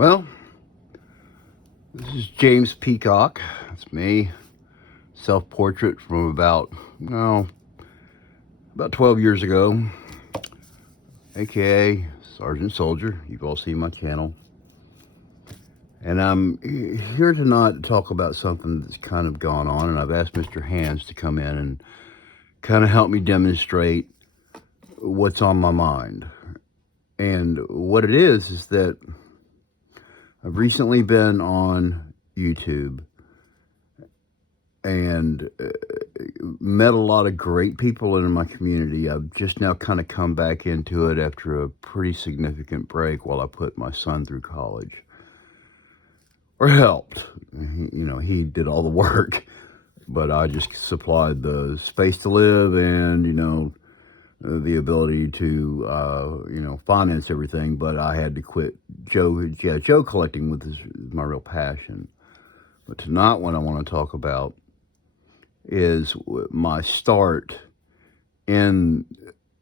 Well, this is James Peacock. That's me. Self-portrait from about 12 years ago, aka Sergeant Soldier. You've all seen my channel. And I'm here tonight to talk about something that's kind of gone on, and I've asked Mr. Hands to come in and kind of help me demonstrate what's on my mind. And what it is that I've recently been on YouTube and met a lot of great people in my community. I've just now kind of come back into it after a pretty significant break while I put my son through college. Or helped. He did all the work, but I just supplied the space to live and, the ability to, finance everything. But I had to quit Joe collecting with my real passion. But tonight what I want to talk about is my start in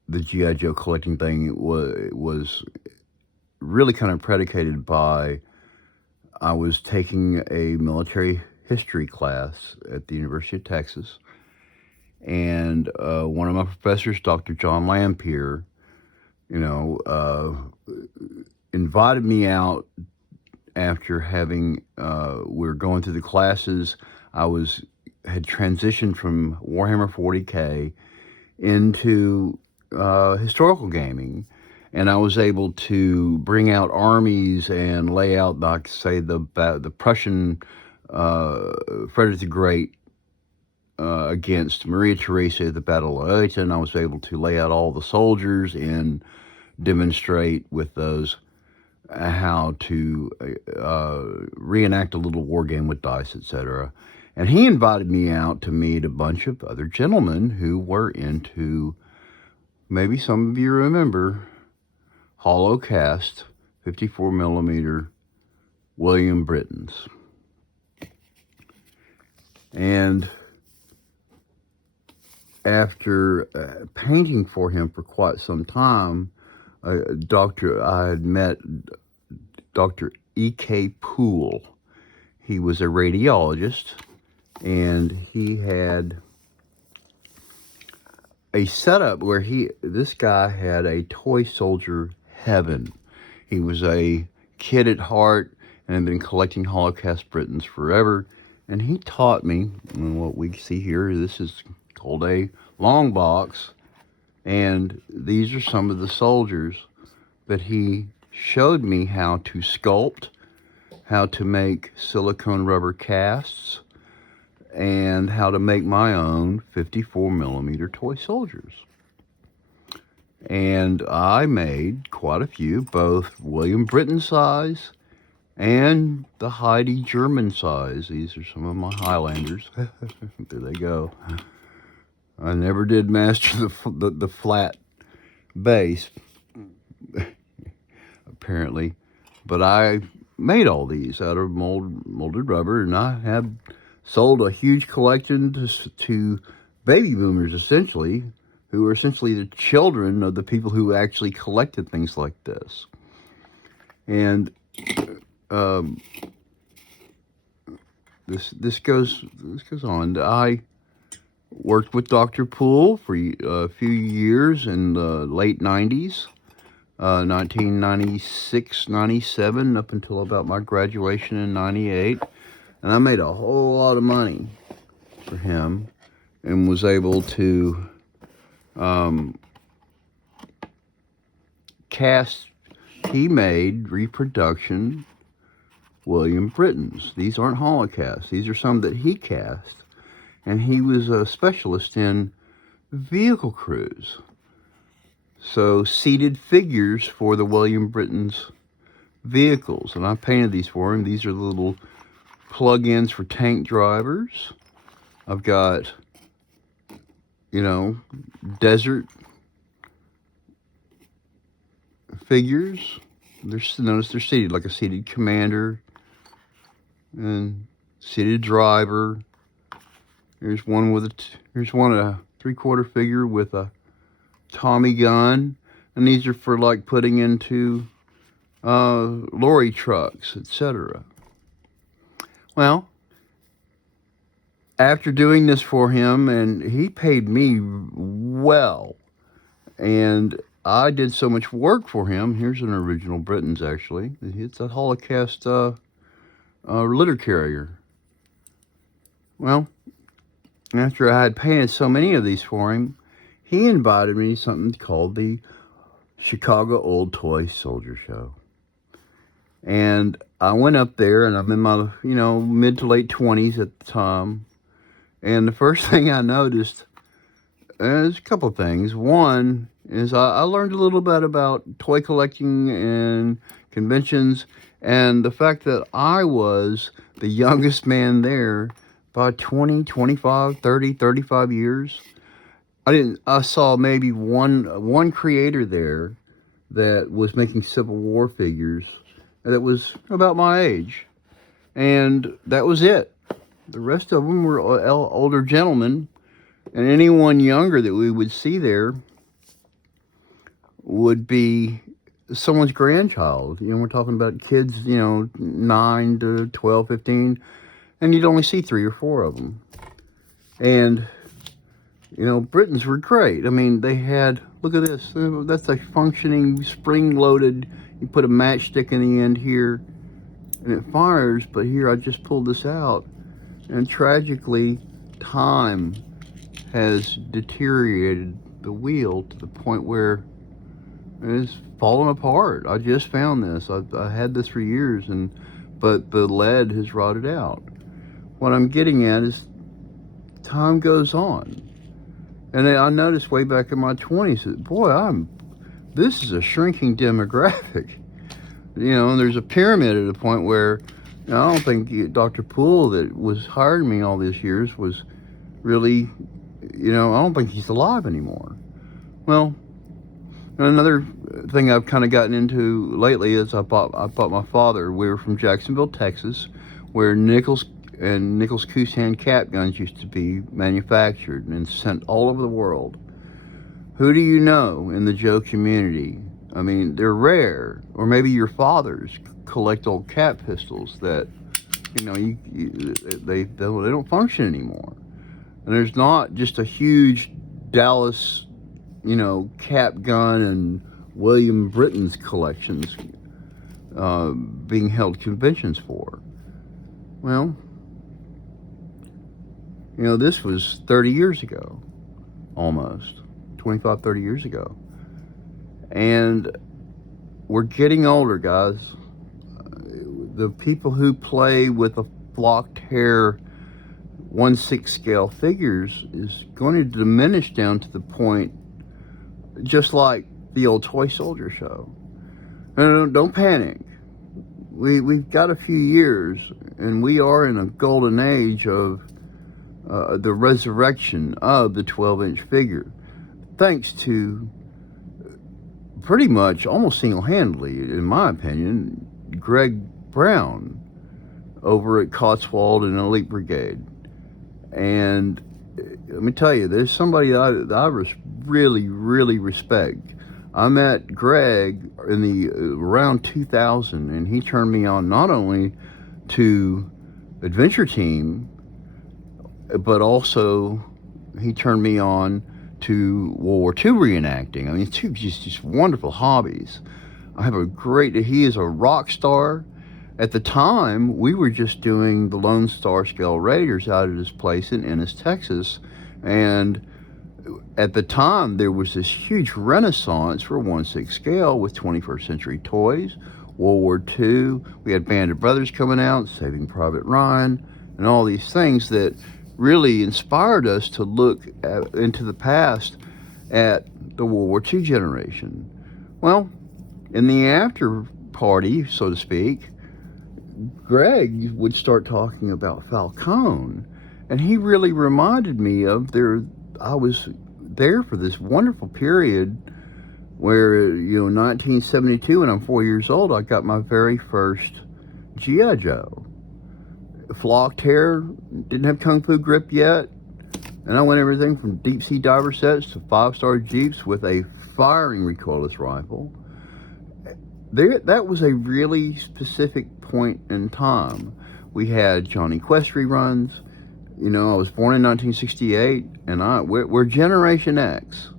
the G.I. Joe collecting thing was really kind of predicated by I was taking a military history class at the University of Texas, and one of my professors, Dr. John Lampier, invited me out after having, we were going through the classes. I had transitioned from Warhammer 40K into historical gaming, and I was able to bring out armies and lay out, like, say, the Prussian Frederick the Great against Maria Theresa at the Battle of Oeten. I was able to lay out all the soldiers and demonstrate with those how to reenact a little war game with dice, etc. And he invited me out to meet a bunch of other gentlemen who were into, maybe some of you remember, hollow-cast 54mm William Brittons. And after painting for him for quite some time, I had met Dr. E.K. Poole. He was a radiologist, and he had a setup where this guy had a toy soldier heaven. He was a kid at heart and had been collecting hollow-cast Britons forever. And he taught me, and what we see here, this is called a long box. And these are some of the soldiers that he showed me how to sculpt, how to make silicone rubber casts, and how to make my own 54mm toy soldiers. And I made quite a few, both William Britton size and the Heidi German size. These are some of my Highlanders. There they go. I never did master the flat base, apparently, but I made all these out of molded rubber, and I have sold a huge collection to baby boomers, essentially, who are essentially the children of the people who actually collected things like this. And this goes on. I worked with Dr. Poole for a few years in the late 90s, 1996, 97, up until about my graduation in 98. And I made a whole lot of money for him and was able to cast. He made reproduction William Brittons. These aren't holocaust. These are some that he cast. And he was a specialist in vehicle crews. So seated figures for the William Brittons vehicles. And I painted these for him. These are the little plug-ins for tank drivers. I've got, desert figures. Notice they're seated, like a seated commander and seated driver. Here's one a 3/4 figure with a Tommy gun, and these are for like putting into lorry trucks, etc. Well, after doing this for him, and he paid me well, and I did so much work for him. Here's an original Britain's, actually. It's a Holocaust litter carrier. Well, after I had painted so many of these for him, he invited me to something called the Chicago Old Toy Soldier Show. And I went up there, and I'm in my, mid to late 20s at the time. And the first thing I noticed is a couple of things. One is I learned a little bit about toy collecting and conventions, and the fact that I was the youngest man there by 20, 25, 30, 35 years. I saw maybe one creator there that was making Civil War figures that was about my age. And that was it. The rest of them were older gentlemen, and anyone younger that we would see there would be someone's grandchild. We're talking about kids, 9 to 12, 15, and you'd only see 3 or 4 of them. And, Britons were great. I mean, they had, look at this, that's a functioning, spring-loaded, you put a matchstick in the end here, and it fires, but here I just pulled this out, and tragically, time has deteriorated the wheel to the point where it's fallen apart. I just found this. I had this for years, but the lead has rotted out. What I'm getting at is time goes on. And I noticed way back in my 20s that, boy, this is a shrinking demographic. And there's a pyramid at a point where I don't think Dr. Poole that was hiring me all these years was really, I don't think he's alive anymore. Well, another thing I've kind of gotten into lately is I bought my father. We were from Jacksonville, Texas, where Nichols Kusan cap guns used to be manufactured and sent all over the world. Who do you know in the Joe community? I mean, they're rare. Or maybe your fathers collect old cap pistols that, they don't function anymore. And there's not just a huge Dallas, cap gun and William Britton's collections being held conventions for. Well, this was 30 years ago, almost 25, 30 years ago. And we're getting older, guys. The people who play with a flocked hair 1/6 scale figures is going to diminish down to the point just like the old toy soldier show. Don't panic. We've got a few years, and we are in a golden age of the resurrection of the 12-inch figure, thanks to pretty much almost single-handedly, in my opinion, Greg Brown over at Cotswold and Elite Brigade. And let me tell you, there's somebody that I really, really respect. I met Greg in the around 2000, and he turned me on not only to Adventure Team, but also he turned me on to World War II reenacting. I mean, two just wonderful hobbies. He is a rock star. At the time, we were just doing the Lone Star Scale Raiders out at his place in Ennis, Texas. And at the time, there was this huge renaissance for 1/6 scale with 21st century toys. World War II, we had Band of Brothers coming out, Saving Private Ryan, and all these things that really inspired us to look into the past at the World War II generation. Well, in the after party, so to speak, Greg would start talking about Falcone, and he really reminded me of I was there for this wonderful period where, 1972, when I'm 4 years old, I got my very first G.I. Joe. Flocked hair, didn't have Kung Fu grip yet, and I went everything from deep sea diver sets to 5-star Jeeps with a firing recoilless rifle. that was a really specific point in time. We had Johnny Quest reruns. You know, I was born in 1968, and we're Generation X.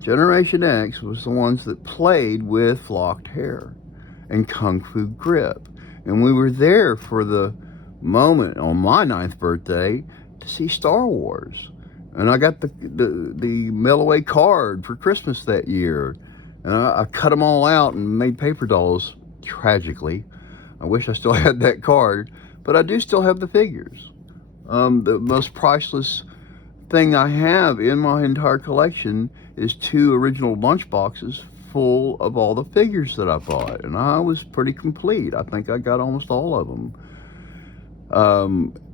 Generation X was the ones that played with flocked hair and Kung Fu Grip. And we were there for the moment on my 9th birthday to see Star Wars. And I got the mail away card for Christmas that year. And I cut them all out and made paper dolls, tragically. I wish I still had that card, but I do still have the figures. The most priceless thing I have in my entire collection is 2 original lunch boxes full of all the figures that I bought, and I was pretty complete. I think I got almost all of them.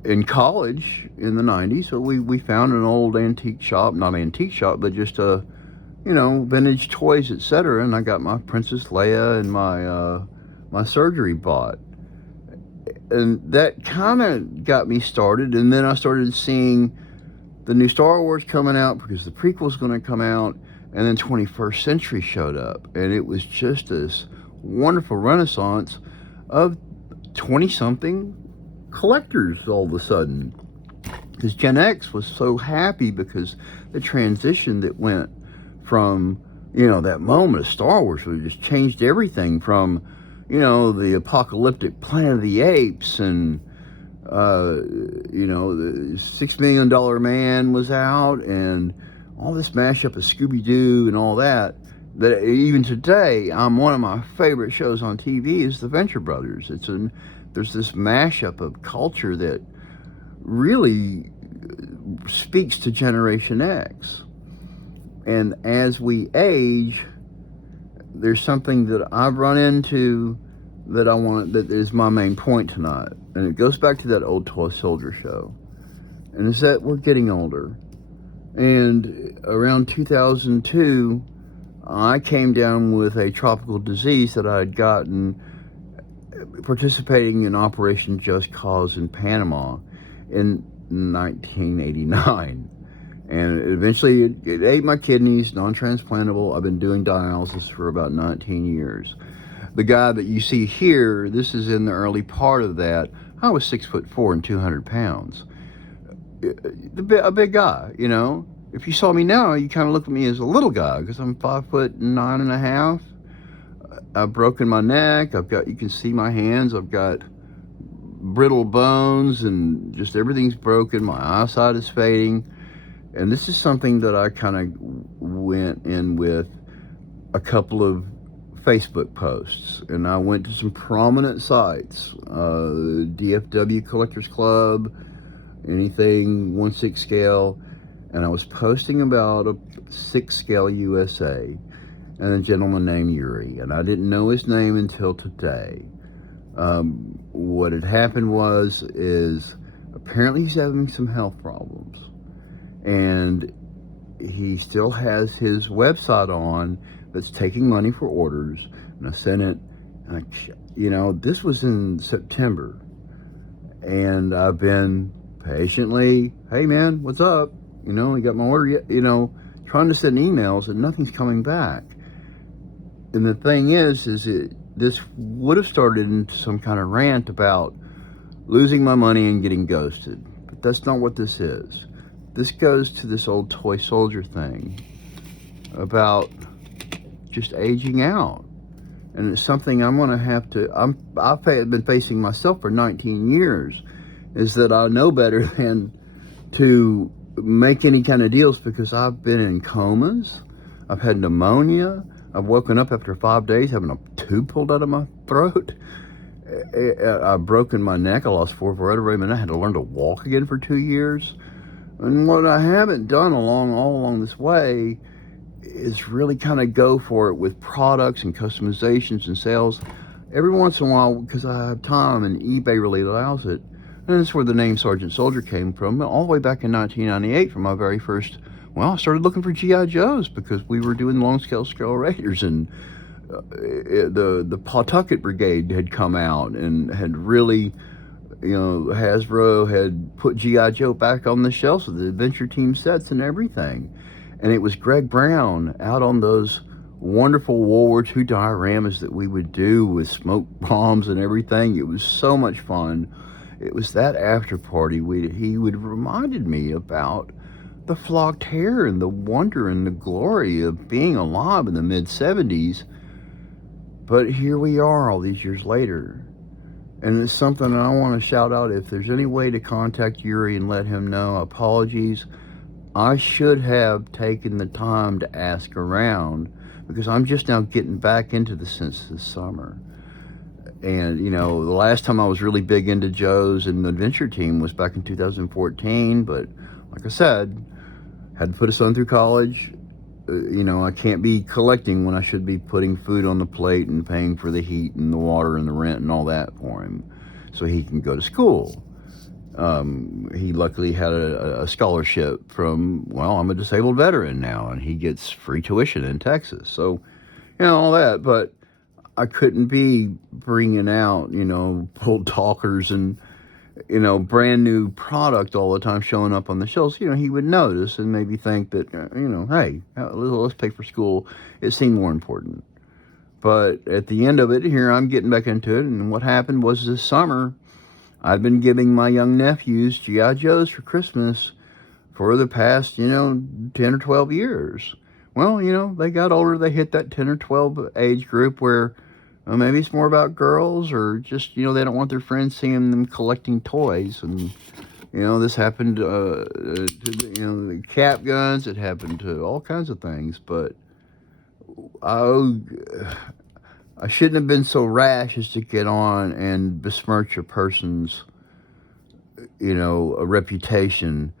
In college in the 90s, so we found an old antique shop, not antique shop, but just vintage toys, etc. And I got my Princess Leia and my surgery bought. And that kind of got me started, and then I started seeing the new Star Wars coming out because the prequel was going to come out, and then 21st Century showed up, and it was just this wonderful renaissance of 20-something collectors all of a sudden. Because Gen X was so happy because the transition that went from, that moment of Star Wars really just changed everything from, the apocalyptic Planet of the Apes and, the $6 Million Man was out and all this mashup of Scooby-Doo and all that even today, one of my favorite shows on TV is The Venture Brothers. There's this mashup of culture that really speaks to Generation X. And as we age, there's something that I've run into that is my main point tonight. And it goes back to that old toy soldier show. And it's that we're getting older. And around 2002, I came down with a tropical disease that I had gotten participating in Operation Just Cause in Panama in 1989. And eventually it ate my kidneys, non-transplantable. I've been doing dialysis for about 19 years. The guy that you see here, this is in the early part of that. I was 6'4" and 200 pounds. A big guy, If you saw me now, you kind of look at me as a little guy because I'm 5'9.5". I've broken my neck. You can see my hands. I've got brittle bones and just everything's broken. My eyesight is fading. And this is something that I kind of went in with a couple of Facebook posts. And I went to some prominent sites, DFW Collectors Club, anything 1/6 scale. And I was posting about a 6 scale USA and a gentleman named Yuri. And I didn't know his name until today. What had happened is apparently he's having some health problems. And he still has his website on that's taking money for orders. And I sent it, and this was in September. And I've been patiently, hey man, what's up? You got my order yet? Trying to send emails and nothing's coming back. And the thing is this would have started into some kind of rant about losing my money and getting ghosted. But that's not what this is. This goes to this old toy soldier thing about just aging out. And it's something I'm going to have to, I've been facing myself for 19 years, is that I know better than to make any kind of deals because I've been in comas, I've had pneumonia, I've woken up after 5 days having a tube pulled out of my throat. I've broken my neck, I lost 4 vertebrae, and I had to learn to walk again for 2 years. And what I haven't done all along this way is really kind of go for it with products and customizations and sales every once in a while because I have time and eBay really allows it. And that's where the name Sergeant Soldier came from, all the way back in 1998 from my very first, I started looking for G.I. Joes because we were doing long scale Raiders, and the Pawtucket Brigade had come out and had really, Hasbro had put G.I. Joe back on the shelves with the Adventure Team sets and everything. And it was Greg Brown out on those wonderful World War II dioramas that we would do with smoke bombs and everything. It was so much fun. It was that after party he would reminded me about the flocked hair and the wonder and the glory of being alive in the mid 70s. But here we are all these years later. And it's something I want to shout out. If there's any way to contact Yuri and let him know, apologies. I should have taken the time to ask around because I'm just now getting back into the sense this summer. And, the last time I was really big into Joe's and the adventure team was back in 2014. But like I said, had to put a son through college. I can't be collecting when I should be putting food on the plate and paying for the heat and the water and the rent and all that for him so he can go to school. He luckily had a scholarship from, I'm a disabled veteran now, and he gets free tuition in Texas. So, all that. But I couldn't be bringing out, pulled talkers and, brand new product all the time showing up on the shelves. He would notice and maybe think that, hey, let's pay for school. It seemed more important. But at the end of it, here I'm getting back into it. And what happened was this summer, I've been giving my young nephews G.I. Joes for Christmas for the past, 10 or 12 years. Well, they got older. They hit that 10 or 12 age group where maybe it's more about girls or just, they don't want their friends seeing them collecting toys. And, this happened to, the cap guns. It happened to all kinds of things. But I shouldn't have been so rash as to get on and besmirch a person's, a reputation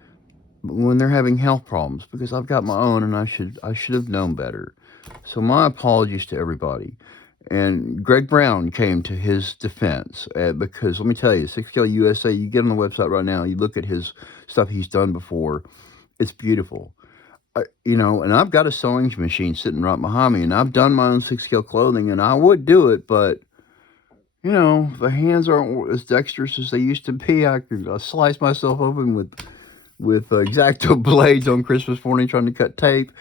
when they're having health problems, because I've got my own and I should have known better. So my apologies to everybody. And Greg Brown came to his defense because let me tell you, 6Scale USA, you get on the website right now, you look at his stuff he's done before, it's beautiful. And I've got a sewing machine sitting right behind me, and I've done my own 6Scale clothing, and I would do it, but, the hands aren't as dexterous as they used to be. I could slice myself open with X-Acto blades on Christmas morning trying to cut tape.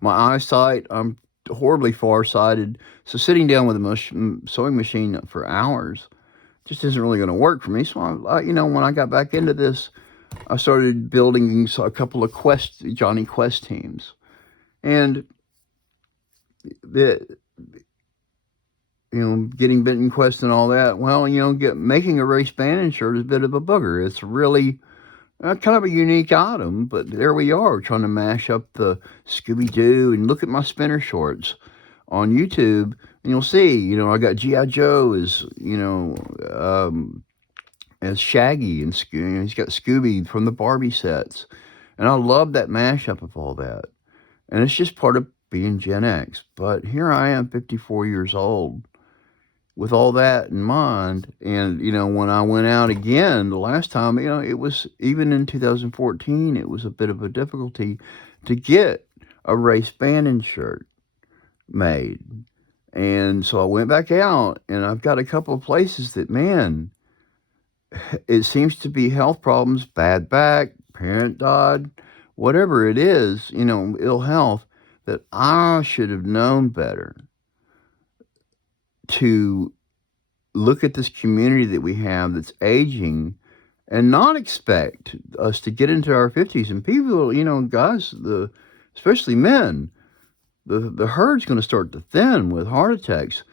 My eyesight, I'm horribly farsighted, so sitting down with a sewing machine for hours just isn't really going to work for me. So, when I got back into this, I started building a couple of Johnny Quest teams. And getting Benton Quest and all that, making a Ray Spannin shirt is a bit of a booger. It's really kind of a unique item, but there we are trying to mash up the Scooby-Doo. And look at my spinner shorts on YouTube, and you'll see, I got G.I. Joe as Shaggy, and he's got Scooby from the Barbie sets. And I love that mashup of all that. And it's just part of being Gen X. But here I am, 54 years old, with all that in mind. And, when I went out again the last time, it was, even in 2014, it was a bit of a difficulty to get a Ray Spannin shirt made. And so I went back out, and I've got a couple of places that, man, it seems to be health problems, bad back, parent died, whatever it is, ill health, that I should have known better to look at this community that we have that's aging and not expect us to get into our 50s. And people, guys, especially men, the herd's going to start to thin with heart attacks.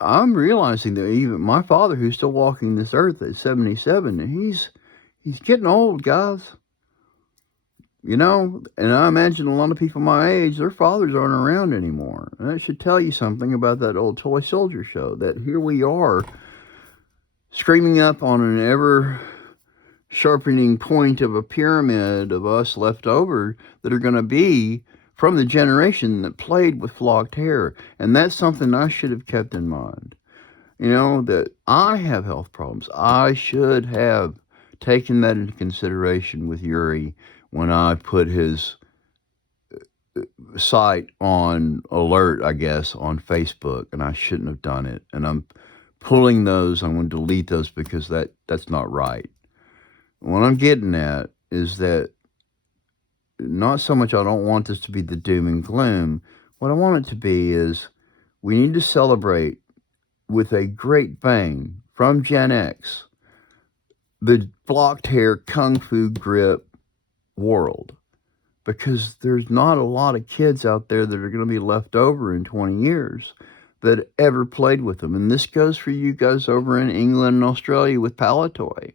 I'm realizing that even my father, who's still walking this earth at 77, he's getting old, guys. And I imagine a lot of people my age, their fathers aren't around anymore. And that should tell you something about that old toy soldier show, that here we are screaming up on an ever sharpening point of a pyramid of us left over that are going to be from the generation that played with flocked hair. And that's something I should have kept in mind. That I have health problems. I should have taken that into consideration with Yuri when I put his site on alert, I guess, on Facebook, and I shouldn't have done it. And I'm pulling those. I'm going to delete those because that's not right. What I'm getting at is that not so much I don't want this to be the doom and gloom. what I want it to be is we need to celebrate with a great bang from GenX the blocked hair kung fu grip world, because there's not a lot of kids out there that are going to be left over in 20 years that ever played with them. And this goes for you guys over in England and Australia with Palatoy.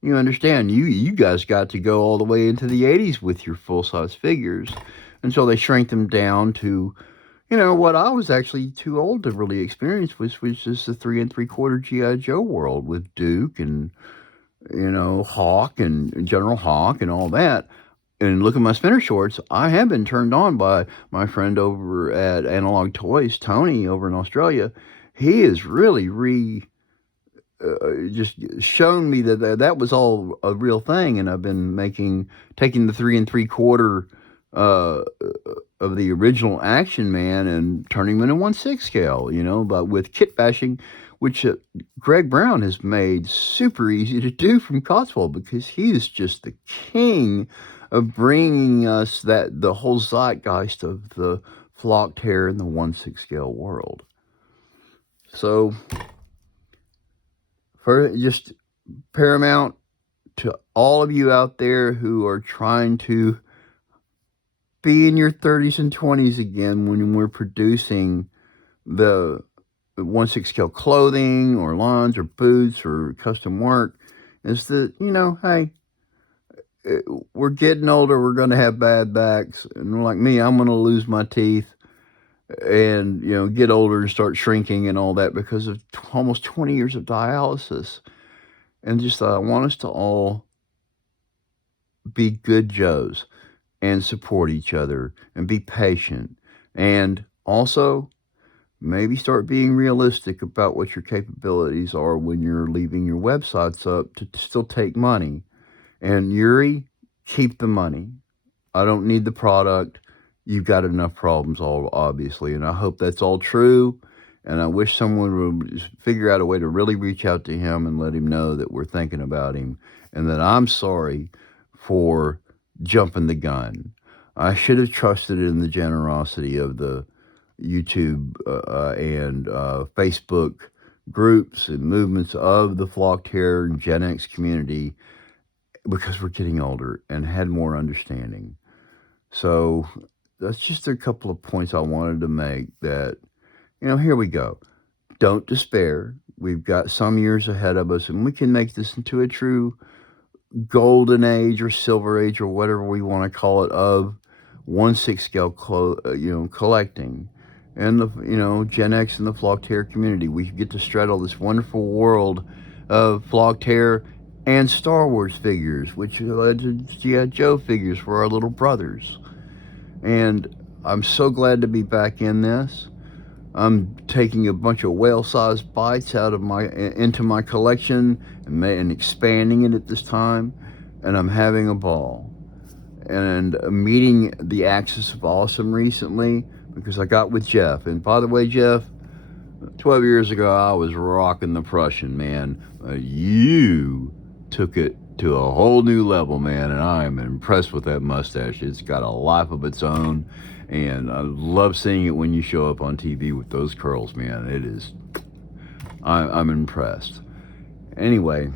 You understand, you guys got to go all the way into the 80s with your full-size figures until they shrank them down to, what I was actually too old to really experience, which is the 3 3/4 G.I. Joe world with Duke and, Hawk and General Hawk and all that. And look at my spinner shorts. I have been turned on by my friend over at Analog Toys, Tony, over in Australia. He has really just shown me that was all a real thing, and I've been taking the 3 3/4 uh, of the original Action Man and turning them into 1/6 scale. But with kit bashing, which Greg Brown has made super easy to do from Cotswold, because he is just the king of bringing us the whole zeitgeist of the flocked hair in the 1/6 scale world. So, for just paramount to all of you out there who are trying to be in your 30s and 20s again when we're producing the 1/6 scale clothing or lawns or boots or custom work, is that, hey, we're getting older, we're going to have bad backs, and like me, I'm going to lose my teeth and get older and start shrinking and all that because of almost 20 years of dialysis. And just I want us to all be good Joes and support each other and be patient, and also maybe start being realistic about what your capabilities are when you're leaving your websites up to still take money. And Yuri, keep the money. I don't need the product. You've got enough problems, all obviously, and I hope that's all true. And I wish someone would figure out a way to really reach out to him and let him know that we're thinking about him and that I'm sorry for jumping the gun. I should have trusted in the generosity of the YouTube and Facebook groups and movements of the flocked hair and GenX community, because we're getting older and had more understanding. So that's just a couple of points I wanted to make that, here we go. Don't despair. We've got some years ahead of us, and we can make this into a true golden age or silver age or whatever we want to call it of 1/6 scale, collecting. And GenX and the flocked hair community, we get to straddle this wonderful world of flocked hair and Star Wars figures, which led to G.I. Joe figures for our little brothers. And I'm so glad to be back in this. I'm taking a bunch of whale-sized bites into my collection and expanding it at this time, and I'm having a ball. And meeting the Axis of Awesome recently, because I got with Jeff. And by the way, Jeff, 12 years ago, I was rocking the Prussian, man. You took it to a whole new level, man, and I am impressed with that mustache. It's got a life of its own, and I love seeing it when you show up on TV with those curls, man. It is, I'm impressed. Anyway,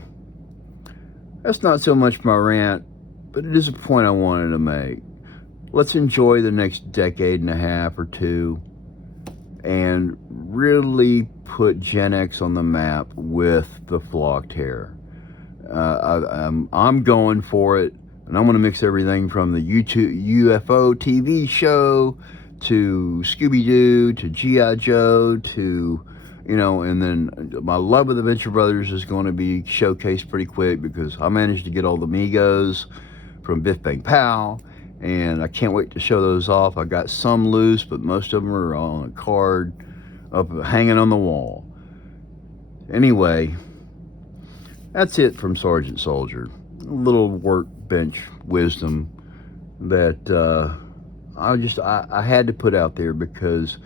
that's not so much my rant, but it is a point I wanted to make. Let's enjoy the next decade and a half or two and really put GenX on the map with the flocked hair. I'm going for it, and I'm going to mix everything from the YouTube UFO TV show to Scooby-Doo to G.I. Joe to, and then my love of the Venture Brothers is going to be showcased pretty quick, because I managed to get all the Migos from Biff Bang Pow, and I can't wait to show those off. I got some loose, but most of them are on a card up hanging on the wall. Anyway, that's it from Sergeant Soldier. A little workbench wisdom that I had to put out there, because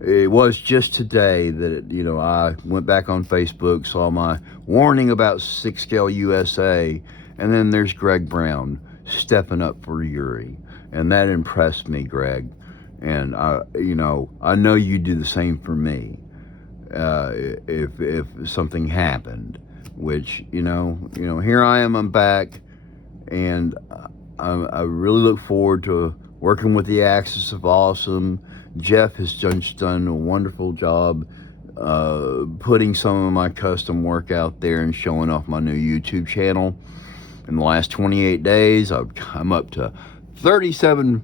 it was just today that I went back on Facebook, saw my warning about 6 Scale USA, and then there's Greg Brown stepping up for Yuri, and that impressed me, Greg. And I know you do the same for me. If something happened, which here I am, I'm back, and I really look forward to working with the Axis of Awesome. Jeff has just done a wonderful job putting some of my custom work out there and showing off my new YouTube channel. In the last 28 days, I'm up to 37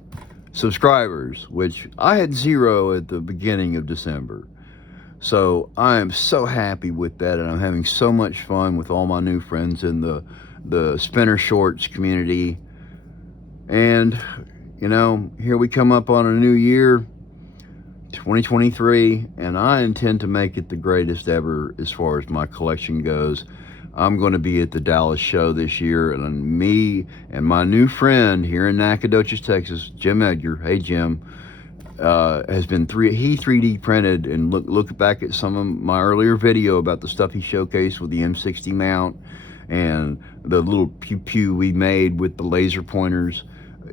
subscribers, which I had 0 at the beginning of December. So I am so happy with that, and I'm having so much fun with all my new friends in the Spinner Shorts community. And here we come up on a new year, 2023, and I intend to make it the greatest ever as far as my collection goes. I'm going to be at the Dallas show this year, and me and my new friend here in Nacogdoches, Texas, Jim Edgar. Hey, Jim. Has been 3D printed, and look back at some of my earlier video about the stuff he showcased with the M60 mount and the little pew pew we made with the laser pointers.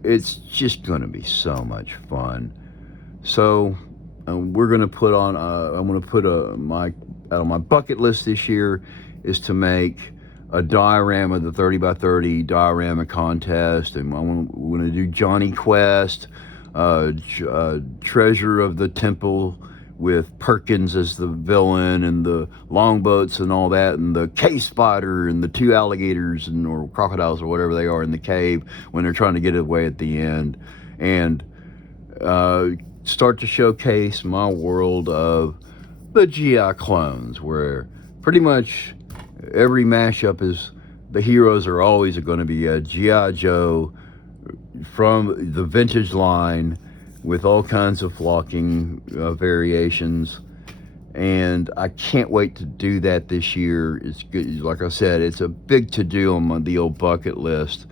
It's just going to be so much fun. So we're going to put on I'm going to put on my bucket list this year is to make a diorama, the 30x30 diorama contest, and we're going to do Johnny Quest, Treasure of the Temple with Perkins as the villain, and the longboats and all that, and the cave spider and the 2 alligators or crocodiles or whatever they are in the cave when they're trying to get away at the end, and start to showcase my world of the GI clones, where pretty much every mashup is the heroes are always going to be a GI Joe from the vintage line with all kinds of flocking variations, and I can't wait to do that this year. It's good, like I said, it's a big to-do on the old bucket list.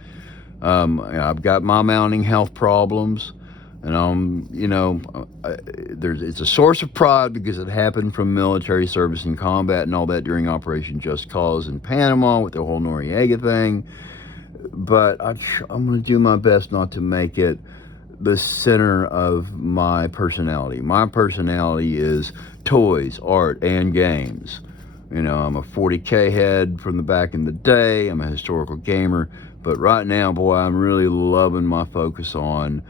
I've got my mounting health problems, and it's a source of pride because it happened from military service and combat and all that during Operation Just Cause in Panama with the whole Noriega thing. But I'm going to do my best not to make it the center of my personality. My personality is toys, art, and games. I'm a 40K head from the back in the day. I'm a historical gamer. But right now, boy, I'm really loving my focus on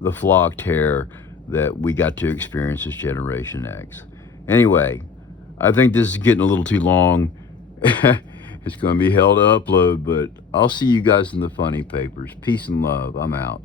the flock tear that we got to experience as Generation X. Anyway, I think this is getting a little too long. It's going to be hell to upload, but I'll see you guys in the funny papers. Peace and love. I'm out.